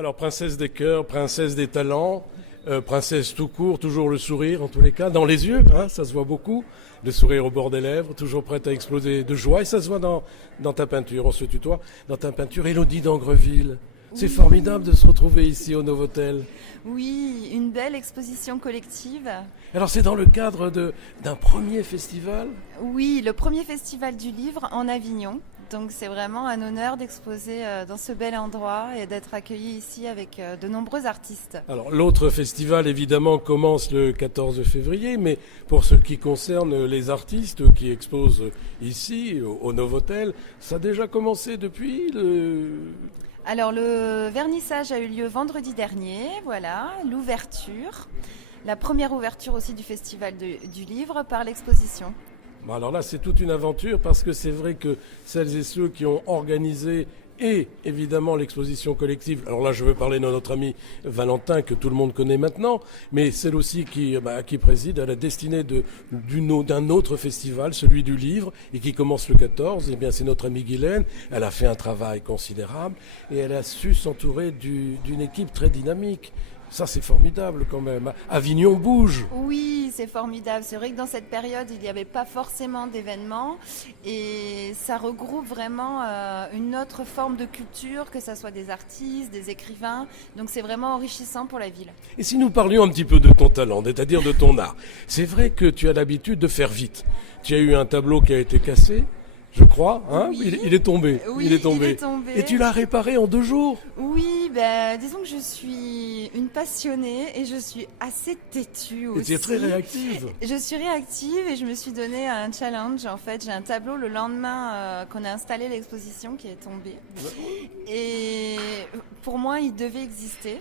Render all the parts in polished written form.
Alors, princesse des cœurs, princesse des talents, princesse tout court, toujours le sourire en tous les cas, dans les yeux, hein, ça se voit beaucoup, le sourire au bord des lèvres, toujours prête à exploser de joie, et ça se voit dans ta peinture, on se tutoie, dans ta peinture, Élodie d'Angreville. C'est formidable de se retrouver ici au Novotel. Oui, une belle exposition collective. Alors c'est dans le cadre d'un premier festival? Oui, le premier festival du livre en Avignon. Donc c'est vraiment un honneur d'exposer dans ce bel endroit et d'être accueilli ici avec de nombreux artistes. Alors l'autre festival évidemment commence le 14 février, mais pour ce qui concerne les artistes qui exposent ici au Novotel, ça a déjà commencé depuis Alors le vernissage a eu lieu vendredi dernier, voilà, l'ouverture. La première ouverture aussi du festival du livre par l'exposition. Bon, alors là, c'est toute une aventure parce que c'est vrai que celles et ceux qui ont organisé et évidemment l'exposition collective, alors là je veux parler de notre ami Valentin que tout le monde connaît maintenant, mais celle aussi qui préside à la destinée d'un autre festival, celui du livre, et qui commence le 14, eh bien c'est notre amie Guylaine, elle a fait un travail considérable et elle a su s'entourer d'une équipe très dynamique. Ça, c'est formidable quand même. Avignon bouge. Oui, c'est formidable. C'est vrai que dans cette période, il n'y avait pas forcément d'événements et ça regroupe vraiment une autre forme de culture, que ce soit des artistes, des écrivains. Donc c'est vraiment enrichissant pour la ville. Et si nous parlions un petit peu de ton talent, c'est-à-dire de ton art, c'est vrai que tu as l'habitude de faire vite. Tu as eu un tableau qui a été cassé, je crois, hein? Oui. Il est tombé. Oui, il est tombé. il est tombé. Et tu l'as réparé en 2 jours. Oui, disons que je suis une passionnée et je suis assez têtue aussi. Et tu es très réactive. Je suis réactive et je me suis donné un challenge. En fait, j'ai un tableau le lendemain qu'on a installé l'exposition qui est tombé. Et pour moi, il devait exister.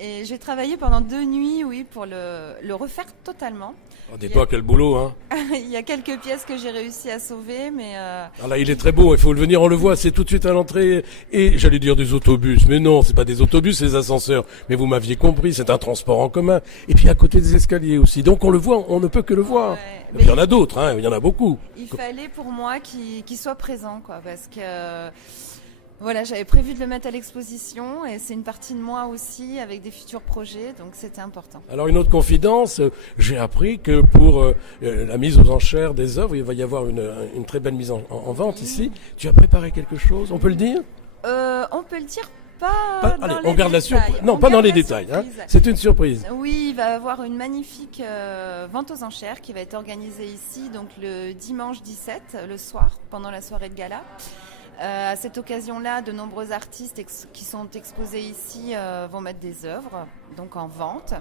Et j'ai travaillé pendant 2 nuits, oui, pour le refaire totalement. Oh, dis-toi quel boulot, hein. Il y a quelques pièces que j'ai réussi à sauver, mais... Ah là, il est très beau, il faut le venir, on le voit, c'est tout de suite à l'entrée. Et j'allais dire des autobus, mais non, c'est pas des autobus, c'est des ascenseurs. Mais vous m'aviez compris, c'est un transport en commun. Et puis à côté des escaliers aussi. Donc on le voit, on ne peut que le voir. Ouais, et puis il y en a d'autres, hein, il y en a beaucoup. Il fallait pour moi qu'il soit présent, quoi, parce que... Voilà, j'avais prévu de le mettre à l'exposition et c'est une partie de moi aussi avec des futurs projets, donc c'était important. Alors une autre confidence, j'ai appris que pour la mise aux enchères des œuvres, il va y avoir une très belle mise en vente ici. Tu as préparé quelque chose, on peut le dire? On peut le dire pas dans allez, les on garde la détails. surprise. Non, pas dans les détails, hein. C'est une surprise. Oui, il va y avoir une magnifique vente aux enchères qui va être organisée ici, donc le dimanche 17, le soir, pendant la soirée de gala. À cette occasion-là, de nombreux artistes qui sont exposés ici vont mettre des œuvres donc en vente.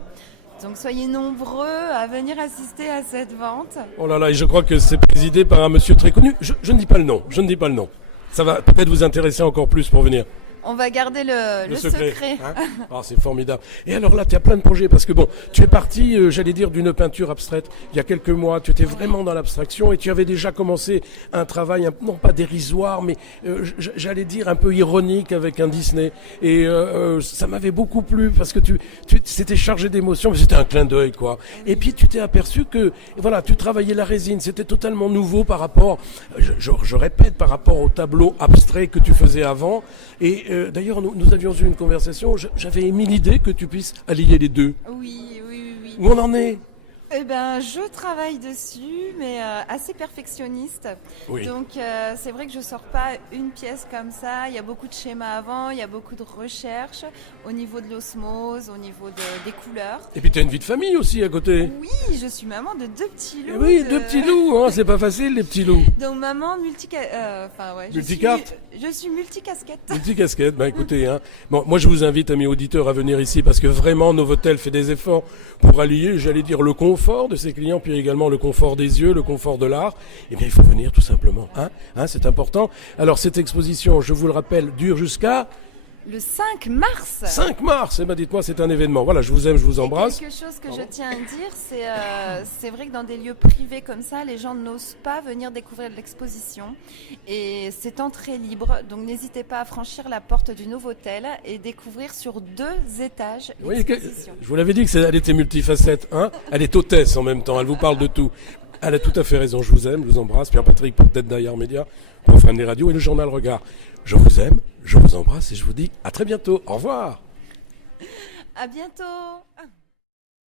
Donc soyez nombreux à venir assister à cette vente. Oh là là, et je crois que c'est présidé par un monsieur très connu. Je ne dis pas le nom, Ça va peut-être vous intéresser encore plus pour venir. On va garder le secret. Hein. Oh, c'est formidable. Et alors là, tu as plein de projets parce que bon, tu es parti, j'allais dire, d'une peinture abstraite. Il y a quelques mois, tu étais vraiment dans l'abstraction et tu avais déjà commencé un travail, non pas dérisoire, mais j'allais dire un peu ironique avec un Disney. Et ça m'avait beaucoup plu parce que c'était chargé d'émotions, mais c'était un clin d'œil, quoi. Et puis tu t'es aperçu que, voilà, tu travaillais la résine. C'était totalement nouveau par rapport, je répète, par rapport au tableau abstrait que tu faisais avant. Et d'ailleurs, nous avions eu une conversation, j'avais émis l'idée que tu puisses allier les deux. Oui. Où on en est? Eh ben, je travaille dessus, mais assez perfectionniste. Oui. Donc, c'est vrai que je sors pas une pièce comme ça. Il y a beaucoup de schémas avant, il y a beaucoup de recherches au niveau de l'osmose, au niveau des couleurs. Et puis tu as une vie de famille aussi à côté. Oui, je suis maman de 2 petits loups. Oui, 2 petits loups, hein, c'est pas facile les petits loups. Donc, maman Multicarte. Je suis multicasquette. Multicasquette, écoutez, hein. Bon, moi je vous invite, amis auditeurs, à venir ici parce que vraiment Novotel fait des efforts pour allier, j'allais dire, le confort de ses clients, puis également le confort des yeux, le confort de l'art. Eh bien, il faut venir tout simplement, hein, c'est important. Alors cette exposition, je vous le rappelle, dure jusqu'à... Le 5 mars. 5 mars, eh ben dites-moi, c'est un événement. Voilà, je vous aime, je vous embrasse. Quelque chose que je tiens à dire, c'est vrai que dans des lieux privés comme ça, les gens n'osent pas venir découvrir l'exposition. Et c'est entrée libre, donc n'hésitez pas à franchir la porte du Novotel et découvrir sur 2 étages l'exposition. Je vous l'avais dit qu'elle était multifacette, hein. Elle est hôtesse en même temps, elle vous parle de tout. Elle a tout à fait raison, je vous aime, je vous embrasse. Pierre-Patrick pour Tête Derrière Média, pour Fran des radios et le journal Regard. Je vous aime, je vous embrasse et je vous dis à très bientôt. Au revoir. À bientôt.